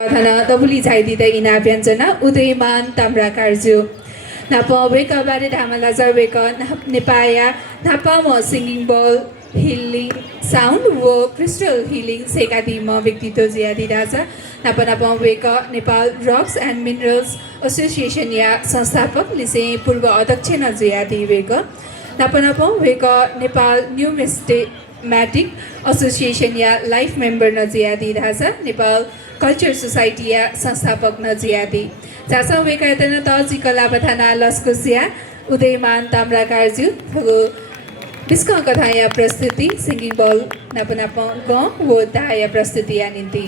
Thana Tabuli Zaidi the Ina Vyanjana Udayman Tamra Karju Napa Weka Bari Damalaza Weka Nepaya Napamo Singing Bowl Healing Sound Wo Crystal Healing Sekadima Victito Ziadi Raza Napanapa Weka Nepal Rocks and Minerals Association Ya Sanstapak Lise Purva Adakchena Ziadi Weka Napanapa Weka Nepal Numismatic Association Ya Life Member Naziadi Raza Nepal Culture Society या संस्थापक नजियादी जैसा way कहते हैं तो जी कला बथाना लस्कुसिया उदयमान ताम्रा कार्जु भगो disco कथाया प्रस्तुति singing ball नपना पंगो वो ताया प्रस्तुति यानिंती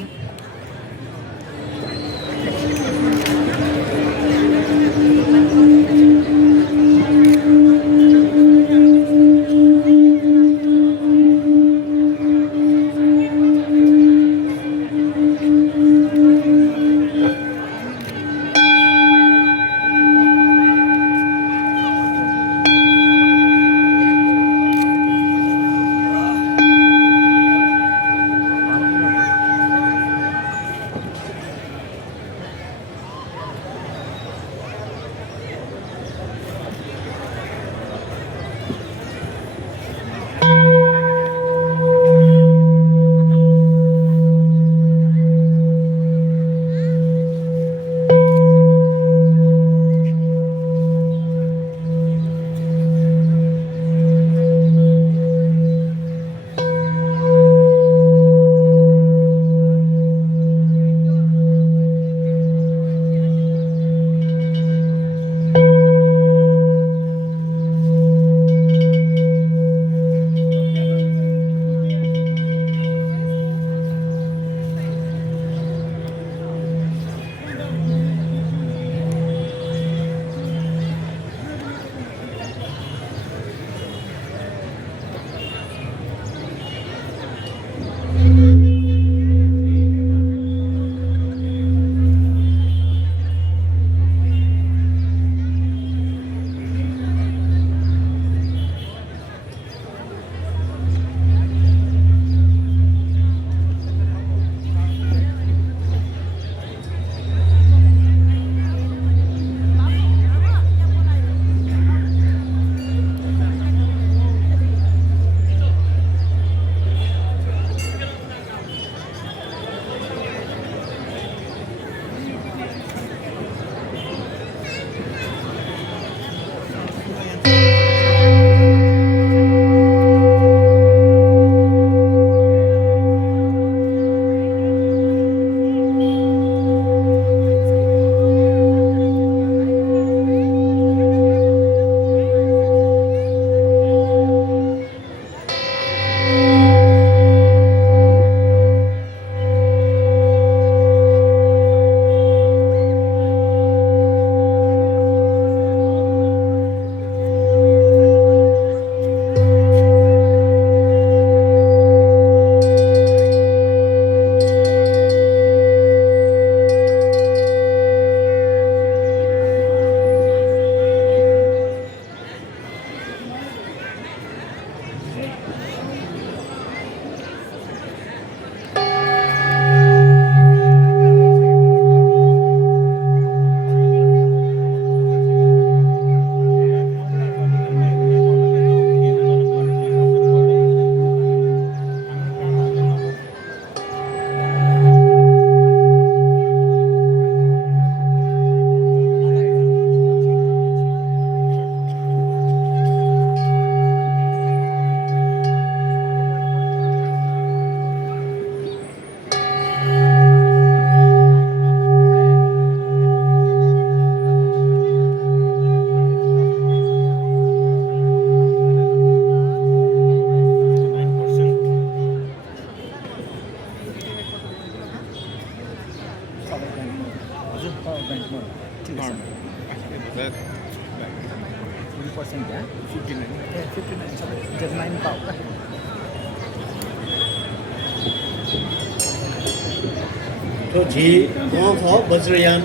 तो जी गाँव था वज्रयान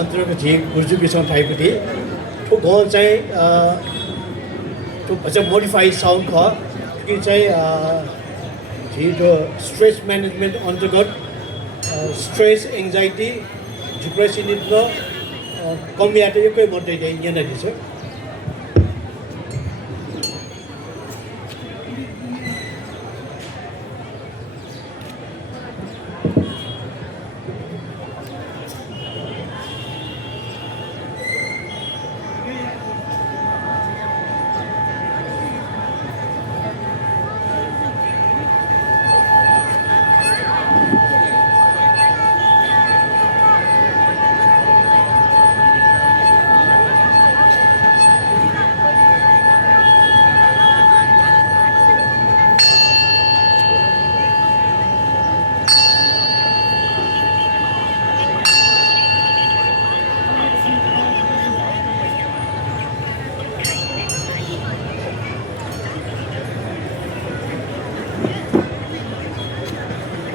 अंतर्गत जी गुर्जू किसान टाइप थी तो गाँव चाहे तो अच्छा मॉडिफाइड साउंड था कि चाहे जी जो स्ट्रेस मैनेजमेंट अंतर्गत स्ट्रेस एङ्जाइटी डिप्रेसन इत्न कमियाटे एकै मर्दै चाहिँ यहाँनिर छ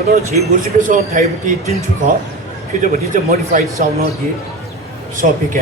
그러나 제 모습에서 다이어트 진출가 그저 어디 저 modified 사우나기 서피게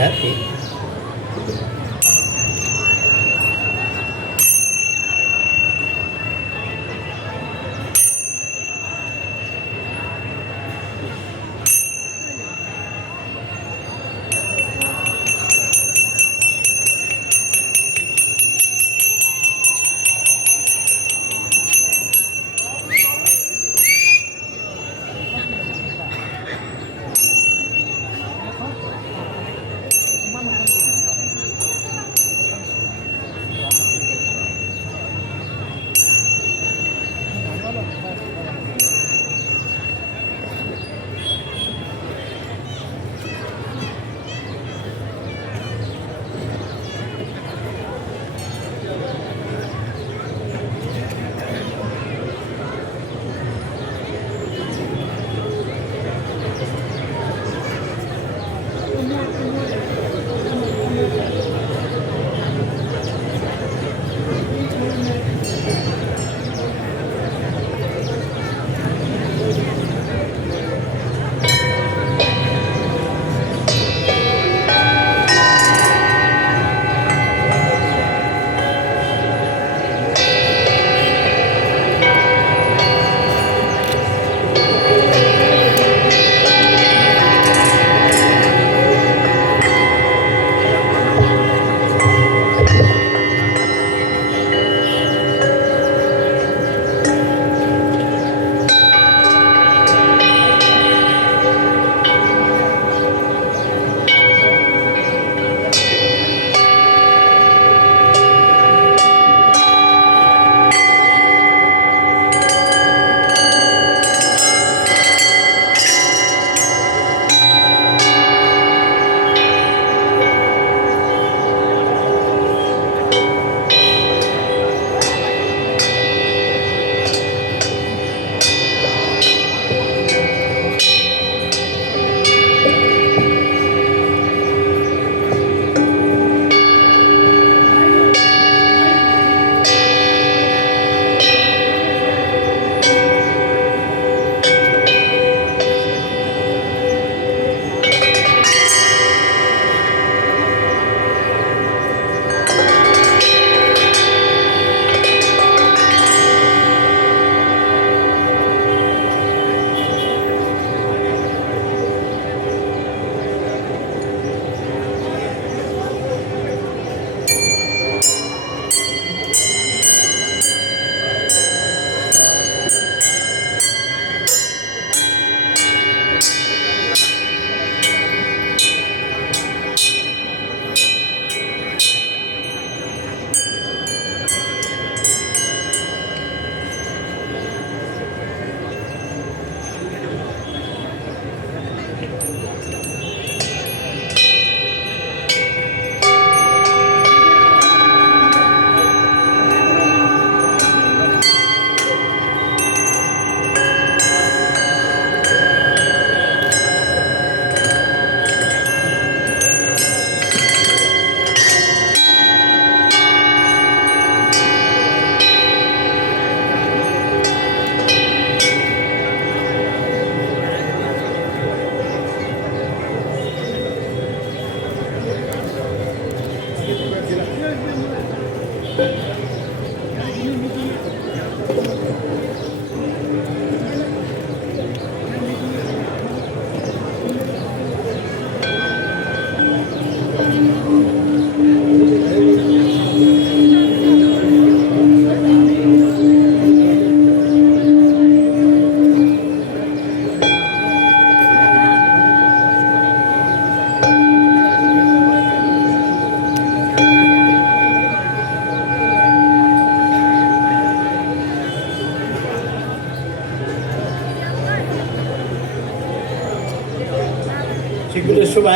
Good Shubha.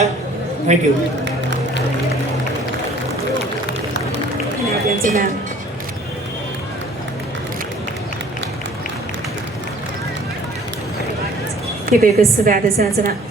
Thank you. Inavyenzana. Kibeko Subhadasana.